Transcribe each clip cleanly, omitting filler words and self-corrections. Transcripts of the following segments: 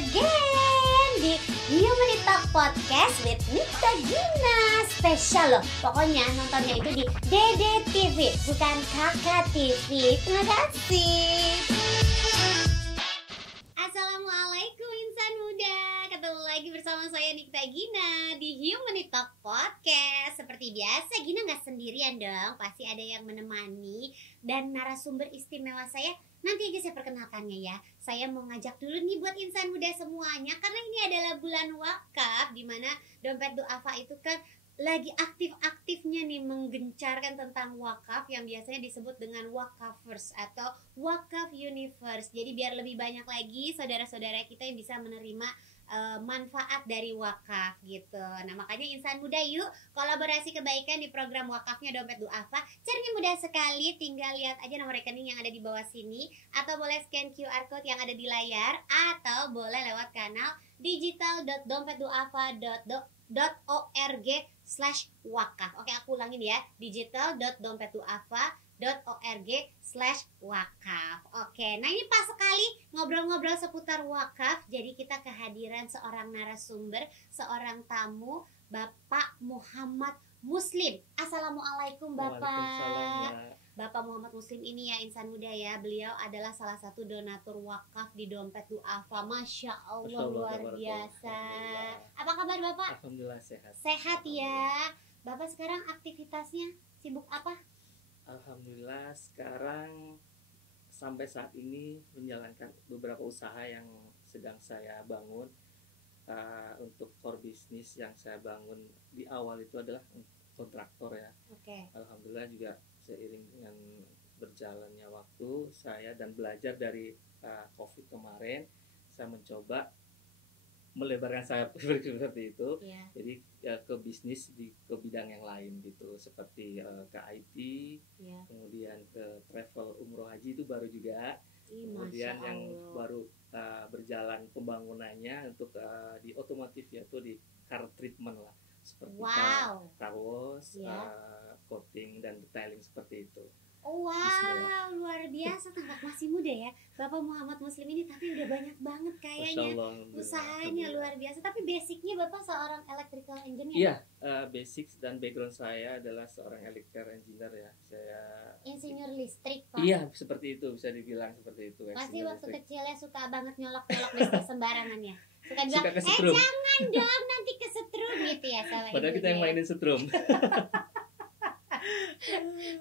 again di Human Talk Podcast with Nikta Gina. Spesial loh, pokoknya nontonnya itu di Dede TV, bukan Kakak TV. Terima kasih. Assalamualaikum insan muda. Ketemu lagi bersama saya Nikta Gina di Human Talk Podcast. Seperti biasa, Gina gak sendirian dong. Pasti ada yang menemani. Dan narasumber istimewa saya nanti aja saya perkenalkannya ya. Saya mau ngajak dulu nih buat insan muda semuanya, karena ini adalah bulan wakaf, dimana Dompet Duafa itu kan lagi aktif-aktifnya nih menggencarkan tentang wakaf yang biasanya disebut dengan wakafers atau wakaf universe. Jadi biar lebih banyak lagi saudara-saudara kita yang bisa menerima manfaat dari wakaf gitu. Nah makanya insan muda yuk kolaborasi kebaikan di program wakafnya Dompet Duafa. Caranya mudah sekali, tinggal lihat aja nomor rekening yang ada di bawah sini, atau boleh scan QR code yang ada di layar, atau boleh lewat kanal digital.dompetduafa.org/wakaf. Oke, aku ulangin ya, digital.dompetduafa.org/wakaf. Oke, nah ini pas sekali ngobrol-ngobrol seputar wakaf. Jadi kita kehadiran seorang narasumber, seorang tamu, Bapak Muhammad Muslim. Assalamualaikum Bapak. Waalaikumsalam. Bapak Muhammad Muslim ini ya insan muda ya, beliau adalah salah satu donatur wakaf di Dompet Duafa. Masya Allah, luar biasa. Apa kabar Bapak? Alhamdulillah sehat. Sehat ya. Bapak sekarang aktivitasnya sibuk apa? Alhamdulillah sekarang sampai saat ini menjalankan beberapa usaha yang sedang saya bangun. Untuk core bisnis yang saya bangun di awal itu adalah kontraktor ya. Oke. Alhamdulillah juga seiring dengan berjalannya waktu saya dan belajar dari COVID kemarin, saya mencoba melebarkan sayap seperti itu. Iya. Jadi ke bisnis ke bidang yang lain gitu, seperti ke IT, Iya. kemudian ke travel umroh haji itu baru juga. Kemudian Masya yang Allah. baru berjalan pembangunannya untuk di otomotif, yaitu di car treatment lah, seperti Wow. car wash, Ya. coating dan detailing seperti itu. Oh, wow, luar biasa. Masih muda ya Bapak Muhammad Muslim ini, tapi udah banyak banget Masya kayaknya Allah, alhamdulillah. usahanya luar biasa. Tapi basicnya Bapak seorang electrical engineer. Iya, basics dan background saya adalah seorang electrical engineer ya. Saya Insinyur listrik Pak. iya, seperti itu, bisa dibilang seperti itu. Pasti engineer waktu listrik. kecilnya suka banget nyolok-nyolok listrik sembarangan ya. Suka bilang, Suka kesetrum. jangan dong nanti kesetrum gitu ya sama Padahal kita yang ibunya ya. mainin setrum.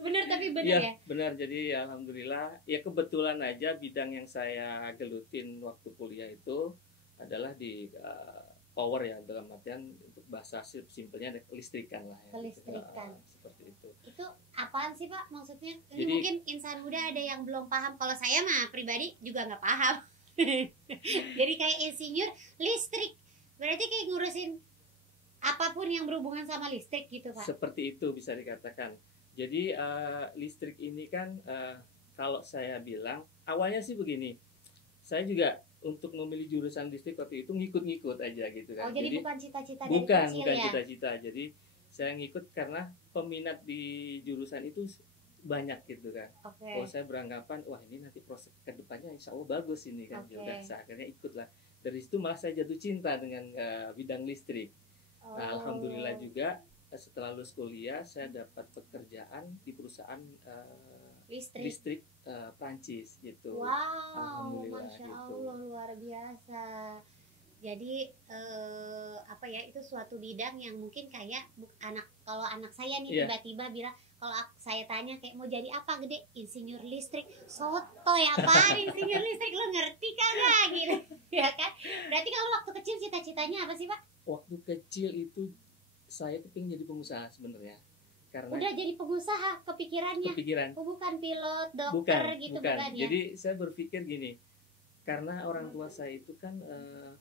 Bener tapi bener Iya, ya. benar. Jadi alhamdulillah, ya kebetulan aja bidang yang saya gelutin waktu kuliah itu adalah di power ya, dalam artian untuk bahasa simpelnya listrikan lah ya. Kelistrikan. Seperti itu. Itu apaan sih Pak maksudnya? Ini Jadi- mungkin insan muda ada yang belum paham. Kalau saya mah pribadi juga nggak paham. Jadi kayak insinyur listrik, berarti kayak ngurusin apapun yang berhubungan sama listrik gitu Pak. Seperti itu bisa dikatakan. Jadi listrik ini kan kalau saya bilang awalnya sih begini. Saya juga untuk memilih jurusan listrik waktu itu ngikut-ngikut aja gitu kan. Oh jadi bukan cita-cita dari bukan kecil bukan ya? cita-cita. Jadi saya ngikut karena peminat di jurusan itu banyak gitu kan. Oke. Kalau saya beranggapan wah ini nanti proses kedepannya insya Allah bagus ini kan. Oke. Ya udah, saya akhirnya ikutlah. Dari situ malah saya jatuh cinta dengan bidang listrik. Nah, Oh. alhamdulillah juga setelah lulus kuliah saya dapat pekerjaan di perusahaan listrik Prancis gitu. Wow, Alhamdulillah masya gitu. Allah luar biasa. Jadi apa ya, itu suatu bidang yang mungkin kayak kalau anak saya nih Iya. tiba-tiba bilang, kalau saya tanya kayak mau jadi apa gede, insinyur listrik. Soto ya apaan insinyur listrik, lo ngerti kagak gitu ya kan? Berarti kalau waktu kecil cita-citanya apa sih Pak? Waktu kecil itu saya tuh pengen jadi pengusaha sebenarnya karena Udah jadi pengusaha kepikirannya? kepikiran. Oh, bukan pilot, dokter gitu bukan ya? Jadi saya berpikir gini, karena orang tua saya itu kan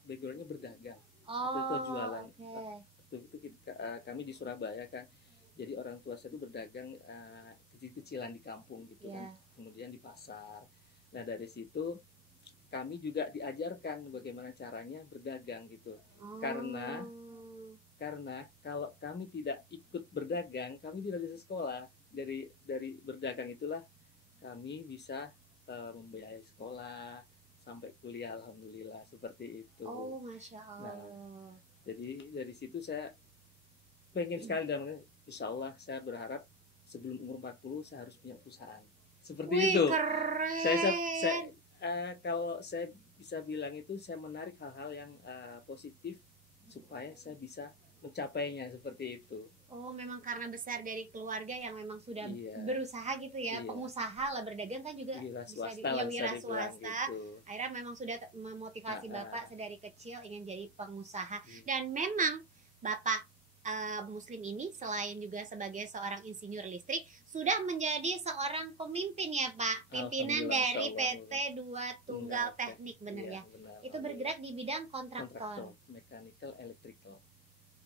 backgroundnya berdagang, atau jualan. oke. Waktu itu kami di Surabaya kan, jadi orang tua saya itu berdagang kecil-kecilan di kampung gitu Iya. kan, kemudian di pasar. Nah dari situ kami juga diajarkan bagaimana caranya berdagang gitu. Oh. Karena kalau kami tidak ikut berdagang, kami tidak bisa sekolah. Dari berdagang itulah kami bisa membiayai sekolah, sampai kuliah, alhamdulillah seperti itu. Oh, Masya Allah. Nah, jadi dari situ saya pengen sekali, dan insya Allah saya berharap sebelum umur 40 saya harus punya perusahaan seperti Wih, itu. keren. Kalau saya bisa bilang itu, saya menarik hal-hal yang positif supaya saya bisa mencapainya seperti itu. Oh, memang karena besar dari keluarga yang memang sudah Iya. berusaha gitu ya, Iya. pengusaha lah, berdagang kan juga Wira bisa swasta ya, lah, wira bisa dibilang swasta. gitu. Akhirnya memang sudah memotivasi Bapak sedari kecil ingin jadi pengusaha. Hmm. Dan memang Bapak Muslim ini selain juga sebagai seorang insinyur listrik, sudah menjadi seorang pemimpin ya Pak, pimpinan Alhamdulillah, dari insya Allah. PT Dua Tunggal Teknik, bener Iya, ya? benar. Itu bergerak di bidang kontraktor. Mechanical, electrical.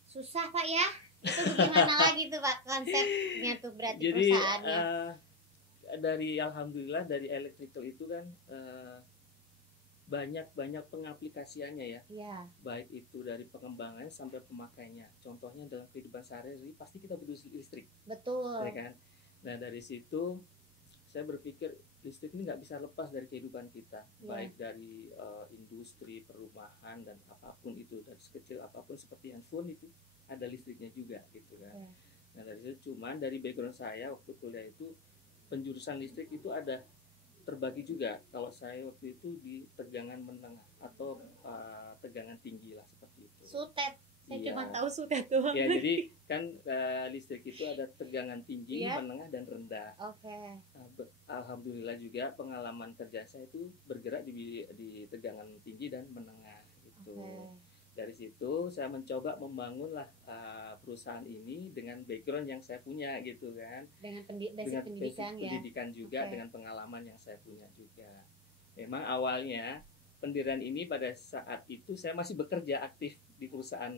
Susah Pak ya? Itu gimana lagi tuh Pak konsepnya tuh berarti Jadi perusahaannya? Alhamdulillah dari electrical itu kan banyak pengaplikasiannya ya. Iya. Baik itu dari pengembangannya sampai pemakainya. Contohnya dalam kehidupan sehari-hari pasti kita butuh listrik, Betul. ya kan? Nah dari situ saya berpikir listrik ini nggak bisa lepas dari kehidupan kita, baik dari industri, perumahan, dan apapun itu, dari sekecil apapun seperti handphone itu ada listriknya juga gitu kan. Nah dari situ, cuman dari background saya waktu kuliah itu penjurusan listrik itu ada terbagi juga. Kalau saya waktu itu di tegangan menengah atau tegangan tinggi lah seperti itu. Sutet. Saya Iya. cuma tahu sutet doang. Ya jadi kan listrik itu ada tegangan tinggi, Iya. menengah, dan rendah. Oke. Alhamdulillah juga pengalaman kerja saya itu bergerak di tegangan tinggi dan menengah gitu. Oke. Dari situ saya mencoba membangunlah perusahaan ini dengan background yang saya punya gitu kan, Dengan dengan pendidikan basic ya. pendidikan juga, Oke. dengan pengalaman yang saya punya juga. Memang awalnya pendirian ini pada saat itu saya masih bekerja aktif di perusahaan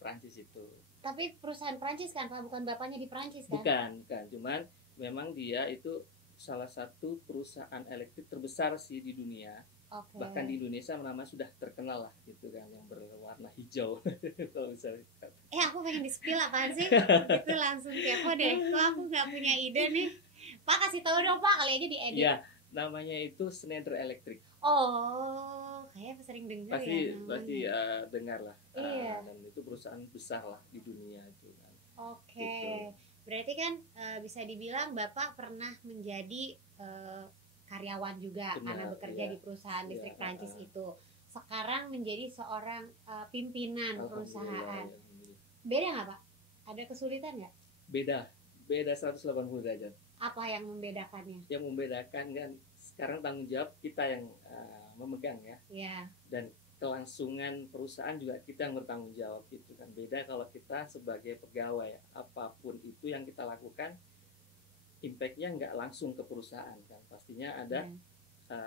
Prancis itu. Tapi perusahaan Prancis kan Pak, bukan bapaknya di Prancis kan? Bukan, cuman memang dia itu salah satu perusahaan elektrik terbesar sih di dunia. Oke. Bahkan di Indonesia nama sudah terkenal lah gitu kan, yang berwarna hijau. Kalau misalnya Aku pengen di-spill apaan sih? Itu langsung kepo deh. Kok aku nggak punya ide nih? Pak kasih tahu dong Pak, kali aja diedit. ya, namanya itu Schneider Electric. Oh, kayak sering dengar Pasti ya namanya. pasti dengar lah. Iya. Dan itu perusahaan besar lah di dunia itu kan. Oke. Gitu. Berarti kan bisa dibilang Bapak pernah menjadi karyawan juga Benar, karena bekerja iya. di perusahaan listrik Iya, Prancis itu. Sekarang menjadi seorang pimpinan perusahaan. Alhamdulillah. Beda nggak Pak? Ada kesulitan nggak? Beda 180 derajat. Apa yang membedakannya? Yang membedakan kan sekarang tanggung jawab kita yang memegang ya, Ya. dan kelangsungan perusahaan juga kita yang bertanggung jawab gitu kan. Beda kalau kita sebagai pegawai, apapun itu yang kita lakukan impact-nya nggak langsung ke perusahaan kan, pastinya ada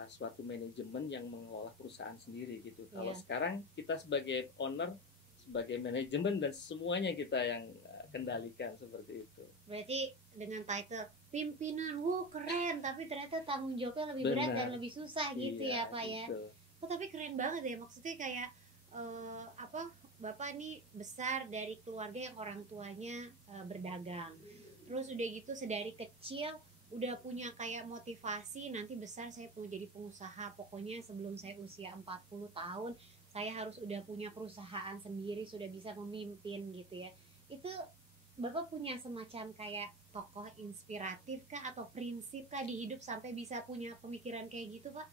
suatu manajemen yang mengelola perusahaan sendiri gitu. Kalau sekarang kita sebagai owner, sebagai manajemen, dan semuanya kita yang kendalikan seperti itu. Berarti dengan title pimpinan, keren, tapi ternyata tanggung jawabnya lebih berat dan lebih susah gitu ya Pak ya. Gitu. Tapi keren banget ya, maksudnya kayak Bapak nih besar dari keluarga yang orang tuanya berdagang. Terus udah gitu sedari kecil udah punya kayak motivasi nanti besar saya mau jadi pengusaha. Pokoknya sebelum saya usia 40 tahun saya harus udah punya perusahaan sendiri, sudah bisa memimpin gitu ya. Itu Bapak punya semacam kayak tokoh inspiratif kah atau prinsip kah di hidup sampai bisa punya pemikiran kayak gitu Pak?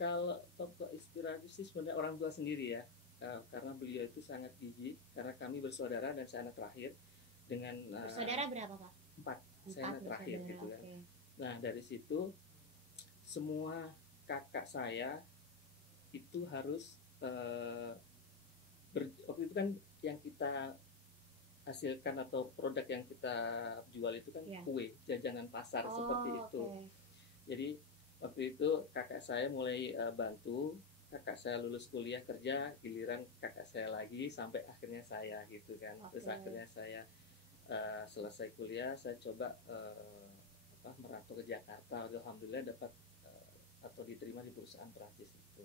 Kalau tokoh inspiratif sih sebenarnya orang tua sendiri ya, karena beliau itu sangat gigih, karena kami bersaudara dan saya anak terakhir. Dengan bersaudara berapa Pak? 4, saya anak terakhir gitu kan. Okay. Nah dari situ semua kakak saya itu harus waktu itu kan yang kita hasilkan atau produk yang kita jual itu kan kue, jajanan pasar seperti itu. Jadi waktu itu kakak saya mulai bantu, kakak saya lulus kuliah kerja, giliran kakak saya lagi sampai akhirnya saya gitu kan. Terus akhirnya saya selesai kuliah, saya coba merantau ke Jakarta. Alhamdulillah dapat atau diterima di perusahaan Prancis itu.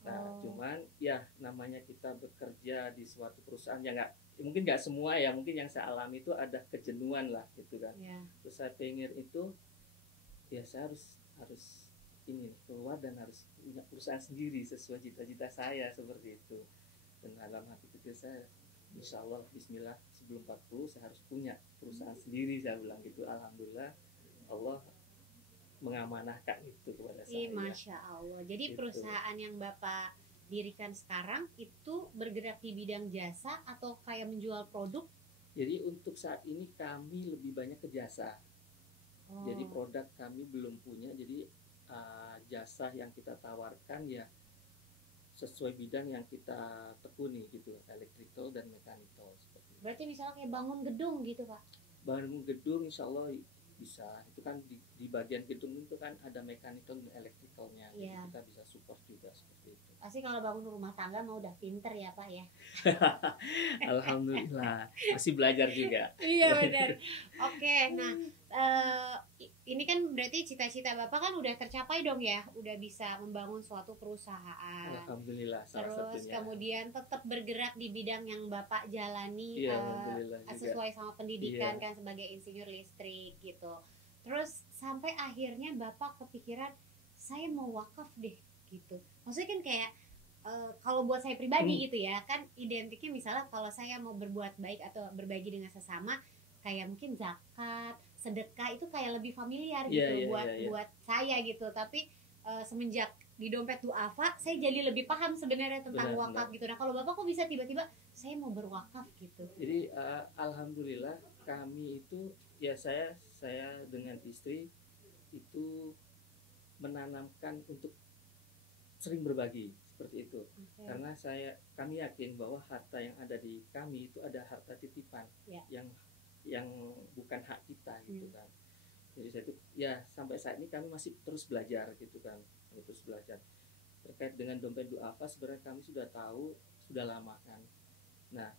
Nah, cuman ya namanya kita bekerja di suatu perusahaan yang mungkin nggak semua ya, mungkin yang saya alami itu ada kejenuhan lah gitu kan. Terus saya pengen itu ya saya harus ini keluar dan harus punya perusahaan sendiri sesuai cita-cita saya seperti itu. Dan dalam hati kecil saya, insya Allah Bismillah sebelum 40 saya harus punya perusahaan sendiri, saya bilang gitu. Alhamdulillah Allah mengamanahkan itu kepada saya. Masya Allah. Jadi Gitu. perusahaan yang Bapak dirikan sekarang itu bergerak di bidang jasa atau kayak menjual produk? Jadi untuk saat ini kami lebih banyak ke jasa. Oh. Jadi produk kami belum punya. Jadi jasa yang kita tawarkan ya sesuai bidang yang kita tekuni gitu, electrical dan mechanical seperti itu. Berarti misalnya kayak bangun gedung gitu Pak? Bangun gedung insya Allah bisa. Itu kan di bagian gedung itu kan ada mechanical dan electricalnya. Jadi Iya. kita bisa support juga seperti itu. Pasti kalau bangun rumah tangga mau udah pinter ya Pak ya? Alhamdulillah masih belajar juga. Iya benar. Oke, nah ini kan berarti cita-cita Bapak kan udah tercapai dong ya, udah bisa membangun suatu perusahaan. Alhamdulillah salah Terus satunya. kemudian tetap bergerak di bidang yang Bapak jalani Iya, alhamdulillah juga. sesuai sama pendidikan Iya. kan sebagai insinyur listrik gitu. Terus sampai akhirnya Bapak kepikiran saya mau wakaf deh gitu. Maksudnya kan kayak kalau buat saya pribadi gitu ya, kan identiknya misalnya kalau saya mau berbuat baik atau berbagi dengan sesama kayak mungkin zakat, sedekah itu kayak lebih familiar gitu Iya, buat iya. buat saya gitu. Tapi semenjak di dompet duafa saya jadi lebih paham sebenarnya tentang Benar, wakaf gitu. Nah, kalau Bapak kok bisa tiba-tiba saya mau berwakaf gitu? Jadi alhamdulillah kami itu ya saya dengan istri itu menanamkan untuk sering berbagi seperti itu. Oke. Karena kami yakin bahwa harta yang ada di kami itu ada harta titipan Ya. yang bukan hak kita gitu kan. Jadi saya itu ya sampai saat ini kami masih terus belajar gitu kan, terus belajar terkait dengan dompet duafa. Sebenarnya kami sudah tahu sudah lama kan. Nah,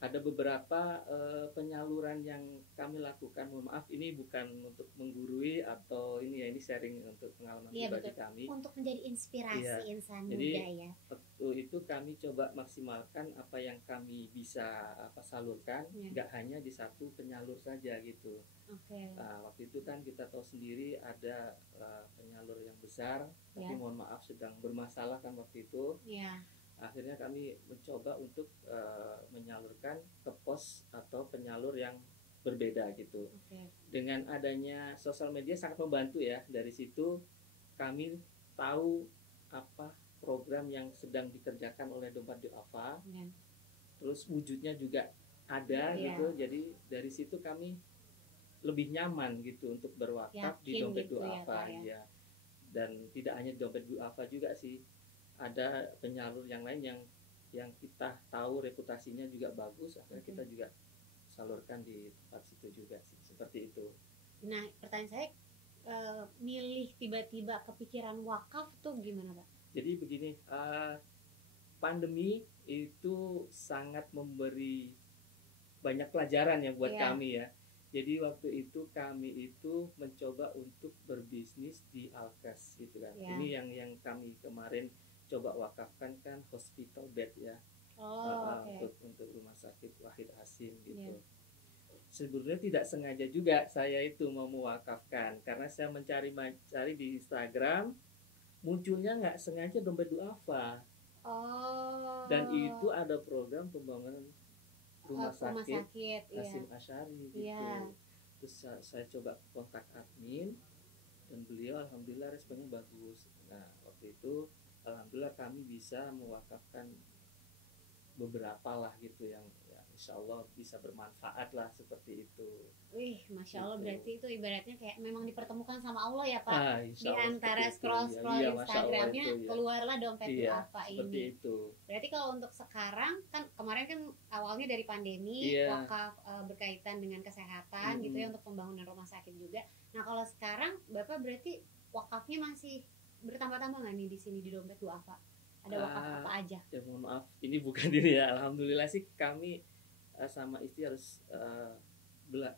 ada beberapa penyaluran yang kami lakukan. Mohon maaf ini bukan untuk menggurui atau ini sharing untuk pengalaman Iya, pribadi betul. kami. Untuk menjadi inspirasi Iya. insan Jadi, muda ya. Waktu itu kami coba maksimalkan apa yang kami bisa salurkan, Iya. nggak hanya di satu penyalur saja gitu. Oke. Waktu itu kan kita tahu sendiri ada penyalur yang besar, tapi Ya. mohon maaf sedang bermasalah kan waktu itu. Iya. Akhirnya kami mencoba untuk menyalurkan ke pos atau penyalur yang berbeda gitu. Oke. Dengan adanya sosial media sangat membantu ya. Dari situ kami tahu apa program yang sedang dikerjakan oleh Dompet Duafa. Ya. Terus wujudnya juga ada Iya. gitu. Jadi dari situ kami lebih nyaman gitu untuk berwakaf di Yakin Dompet gitu ya, Duafa Pak, ya. ya. Dan tidak hanya Dompet Duafa juga sih. Ada penyalur yang lain yang kita tahu reputasinya juga bagus, akhirnya Oke. kita juga salurkan di tempat situ juga sih, seperti itu. Nah, pertanyaan saya milih tiba-tiba kepikiran wakaf tuh gimana Pak? Jadi begini, pandemi itu sangat memberi banyak pelajaran ya buat Iya. kami ya. Jadi waktu itu kami itu mencoba untuk berbisnis di Alkes gitu kan. Iya. Ini yang kami kemarin coba wakafkan kan hospital bed ya. Oh, oke. Untuk rumah sakit Wahid Hasim gitu. Iya. Sebenarnya tidak sengaja juga saya itu mau mewakafkan karena saya mencari di Instagram, munculnya nggak sengaja Dompet Duafa. Oh. Dan itu ada program pembangunan rumah sakit iya. Hasim Asyari gitu. Iya. Terus saya coba kontak admin dan beliau alhamdulillah responnya bagus. Nah waktu itu alhamdulillah kami bisa mewakafkan beberapa lah gitu yang ya, insya Allah bisa bermanfaat lah seperti itu. Wih, Masya Allah, Gitu. berarti itu ibaratnya kayak memang dipertemukan sama Allah ya Pak. Di Insya Allah antara seperti itu. scroll-scroll Iya, Masya Allah Instagramnya itu, ya. keluarlah Dompet Iya, Duafa seperti ini. itu. Berarti kalau untuk sekarang kan kemarin kan awalnya dari pandemi, Iya. wakaf berkaitan dengan kesehatan gitu ya untuk pembangunan rumah sakit juga. Nah kalau sekarang Bapak berarti wakafnya masih bertambah-tambah nggak nih di sini di Dompet Duafa? Ada wakaf apa aja? Ya mohon maaf, ini bukan ini ya. Alhamdulillah sih kami sama istri harus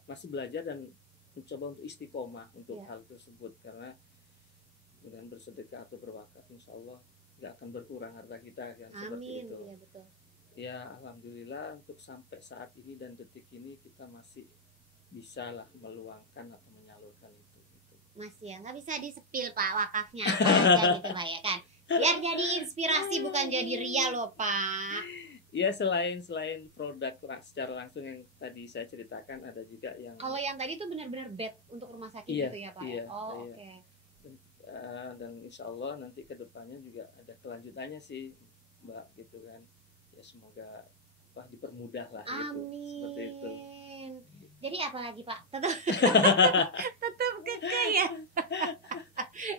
masih belajar dan mencoba untuk istiqomah untuk Iya. hal tersebut karena dengan bersedekah atau berwakaf insya Allah nggak akan berkurang harta kita kan seperti Amin, itu. iya betul. Ya alhamdulillah untuk sampai saat ini dan detik ini kita masih bisa lah meluangkan atau menyalurkan itu gitu. Mas ya, nggak bisa disepil Pak wakafnya apa aja gitu Pak ya kan. Biar jadi inspirasi bukan jadi ria loh Pak. Ya selain produk secara langsung yang tadi saya ceritakan, ada juga yang Kalau yang tadi tuh benar-benar bed untuk rumah sakit Iya, gitu ya Pak. iya, Oh iya. oke. Dan insya Allah nanti kedepannya juga ada kelanjutannya sih Mbak gitu kan. Ya semoga dipermudah lah gitu, seperti itu. Amin. Jadi apa lagi Pak? Tetap tetap kekeh ya.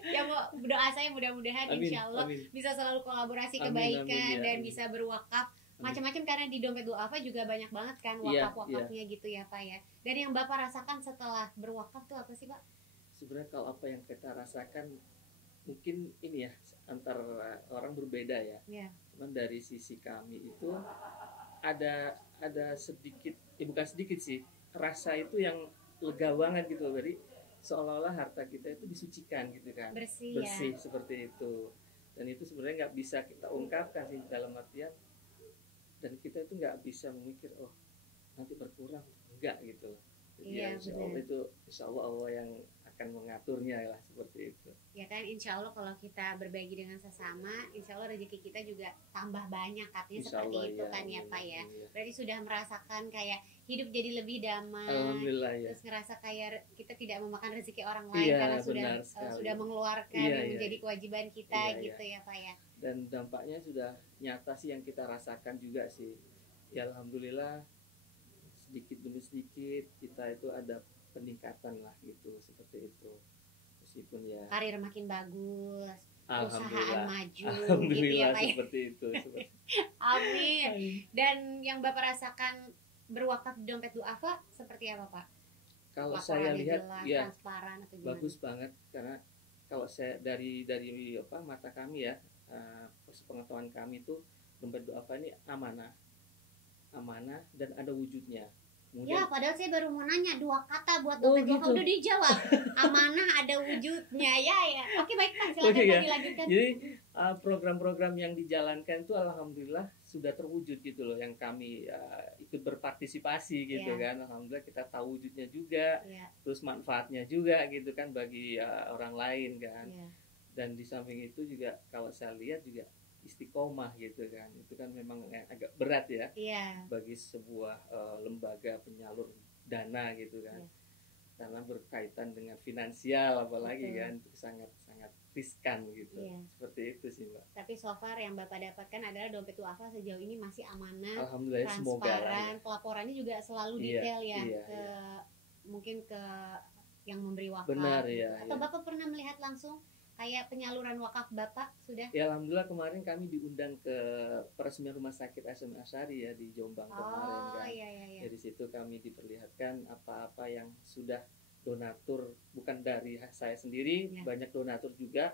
Ya doa saya mudah-mudahan Amin, insya Allah amin. bisa selalu kolaborasi Amin, kebaikan amin, ya, dan amin. bisa berwakaf Amin. macam-macam, karena di dompet duafa juga banyak banget kan Iya, wakaf-wakafnya gitu ya Pak ya. Dan yang Bapak rasakan setelah berwakaf tuh apa sih Pak? Sebenarnya kalau apa yang kita rasakan mungkin ini ya, antar orang berbeda ya. Iya. Cuman dari sisi kami itu ada sedikit, bukan sedikit sih, rasa itu yang lega banget gitu. Jadi seolah-olah harta kita itu disucikan gitu kan, Bersih ya. seperti itu. Dan itu sebenarnya nggak bisa kita ungkapkan sih, dalam artian, dan kita itu nggak bisa memikir oh nanti berkurang, enggak gitu. Jadi Iya, ya, insya Allah Allah yang akan mengaturnya lah, seperti itu. Ya kan, insya Allah kalau kita berbagi dengan sesama, insya Allah rezeki kita juga tambah banyak, katanya Insya seperti Allah, itu ya, kan ya amin, Pak ya. amin, ya. Berarti sudah merasakan kayak hidup jadi lebih damai. Alhamdulillah ya. Terus ngerasa kayak kita tidak memakan rezeki orang lain Iya, karena benar sekali. sudah mengeluarkan Iya, yang iya. menjadi kewajiban kita Iya, gitu ya Pak ya. Dan dampaknya sudah nyata sih, yang kita rasakan juga sih. Ya alhamdulillah, sedikit demi sedikit kita itu ada peningkatan lah gitu, seperti itu. Meskipun ya Karir makin bagus, perusahaan alhamdulillah, maju alhamdulillah gitu ya Pak ya. seperti itu. Amin. Dan yang Bapak rasakan berwakaf di dompet duafa seperti apa Pak? Kalau saya Laporannya lihat jelas, ya transparan atau gimana? bagus banget, karena kalau saya dari mata kami ya, sepengetahuan kami itu dompet duafa ini amanah dan ada wujudnya. Ya, Kemudian padahal saya baru mau nanya 2 kata buat Oh, dompet duafa, gitu. udah dijawab. Amanah ada wujudnya ya. Oke baik Pak, silakan Oke, ya. Pak dilanjutkan. Jadi program-program yang dijalankan itu alhamdulillah sudah terwujud gitu loh, yang kami ikut berpartisipasi gitu Ya. kan. Alhamdulillah kita tahu wujudnya juga, Ya, terus manfaatnya juga gitu kan bagi orang lain kan. ya. Dan di samping itu juga kalau saya lihat juga istiqomah gitu kan, itu kan memang agak berat ya Iya. bagi sebuah lembaga penyalur dana gitu kan. Iya. Karena berkaitan dengan finansial apalagi Betul. kan, itu sangat riskan gitu. Iya. Seperti itu sih Mbak. Tapi so far yang Bapak dapatkan adalah dompet duafa sejauh ini masih amanah, Alhamdulillah, semoga lah ya. transparan, pelaporannya juga selalu Iya, detail ya, iya, ke mungkin ke yang memberi wakaf. Benar, gitu. iya, Atau iya. Bapak pernah melihat langsung kayak penyaluran wakaf Bapak sudah? Ya alhamdulillah, kemarin kami diundang ke peresmian rumah sakit SM Asyari ya di Jombang kemarin Oh kan. iya iya iya. Dari situ kami diperlihatkan apa-apa yang sudah donatur, bukan dari saya sendiri, Ya. banyak donatur juga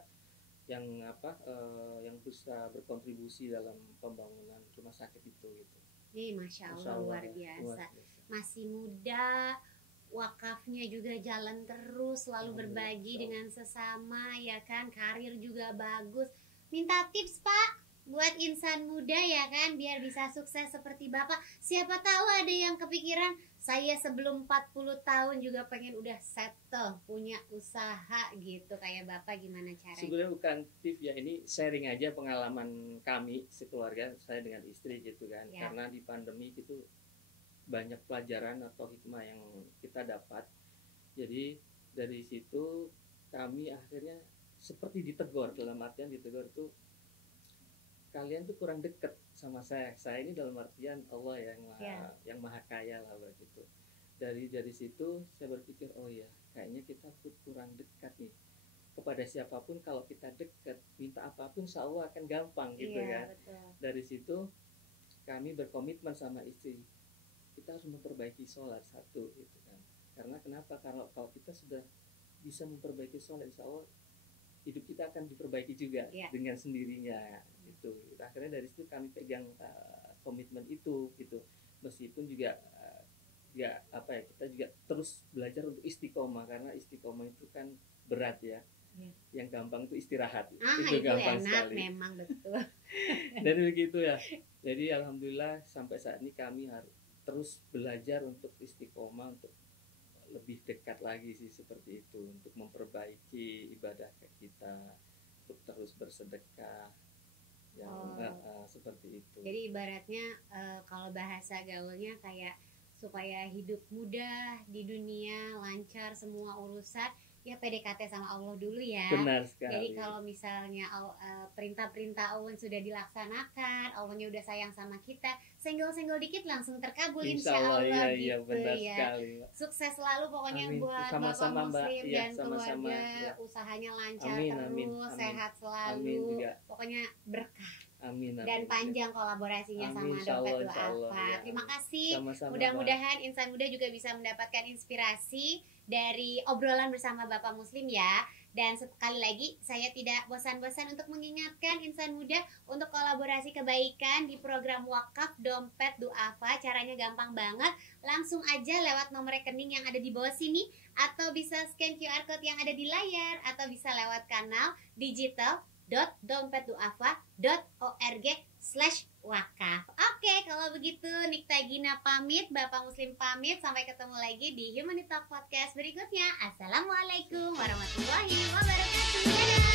yang yang bisa berkontribusi dalam pembangunan rumah sakit itu gitu. Nih, Masya Masya Allah, luar ya, biasa. Masih muda, wakafnya juga jalan terus, selalu Alhamdulillah, berbagi Masya Allah. dengan sesama, ya kan, karir juga bagus. Minta tips Pak buat insan muda ya kan, biar bisa sukses seperti Bapak. Siapa tahu ada yang kepikiran, saya sebelum 40 tahun juga pengen udah settle, punya usaha gitu kayak Bapak, gimana caranya? Sebenarnya bukan tips ya, ini sharing aja pengalaman kami sekeluarga, saya dengan istri gitu kan. Ya. Karena di pandemi itu banyak pelajaran atau hikmah yang kita dapat. Jadi dari situ kami akhirnya seperti ditegur, dalam artian ditegur itu, kalian tuh kurang deket sama saya. Saya ini dalam artian Allah yang maha kaya lah begitu. Dari situ saya berpikir, oh ya, kayaknya kita tuh kurang dekat nih. Kepada siapapun kalau kita dekat, minta apapun insya Allah akan gampang gitu kan. Betul. Dari situ kami berkomitmen sama istri, kita harus memperbaiki sholat satu gitu kan. Karena kenapa? Karena kalau kita sudah bisa memperbaiki sholat, insya Allah hidup kita akan diperbaiki juga dengan sendirinya gitu. Akhirnya dari situ kami pegang komitmen itu gitu. Meskipun juga kita juga terus belajar untuk istiqomah, karena istiqomah itu kan berat ya. Yang gampang itu istirahat. Itu gampang enak sekali. memang, betul. Dari begitu ya. Jadi alhamdulillah sampai saat ini kami harus terus belajar untuk istiqomah, untuk lebih dekat lagi sih seperti itu, untuk memperbaiki ibadah kita, untuk terus bersedekah yang seperti itu. Jadi ibaratnya kalau bahasa gaulnya kayak supaya hidup mudah di dunia, lancar semua urusan, ya PDKT sama Allah dulu ya. Benar sekali. Jadi kalau misalnya perintah-perintah Allah sudah dilaksanakan, Allahnya udah sayang sama kita, senggol-senggol dikit langsung terkabul insya Allah iya, gitu benar ya. Sekali, sukses selalu pokoknya amin. Buat Sama-sama, Bapak Muslim Mbak. dan Sama-sama, keluarga, ya. usahanya lancar Amin, terus, amin. sehat selalu, amin juga. Pokoknya berkah. Amin, Dan panjang kolaborasinya sama Dompet Duafa. Ya. Terima kasih. Sama-sama, mudah-mudahan insan muda juga bisa mendapatkan inspirasi dari obrolan bersama Bapak Muslim ya. Dan sekali lagi saya tidak bosan-bosan untuk mengingatkan insan muda untuk kolaborasi kebaikan di program wakaf Dompet Duafa. Caranya gampang banget, langsung aja lewat nomor rekening yang ada di bawah sini, atau bisa scan QR code yang ada di layar, atau bisa lewat kanal digital dompetduafa.org/wakaf. Oke, kalau begitu Nikta Gina pamit, Bapak Muslim pamit. Sampai ketemu lagi di Humanity Talk Podcast berikutnya. Assalamualaikum warahmatullahi wabarakatuh.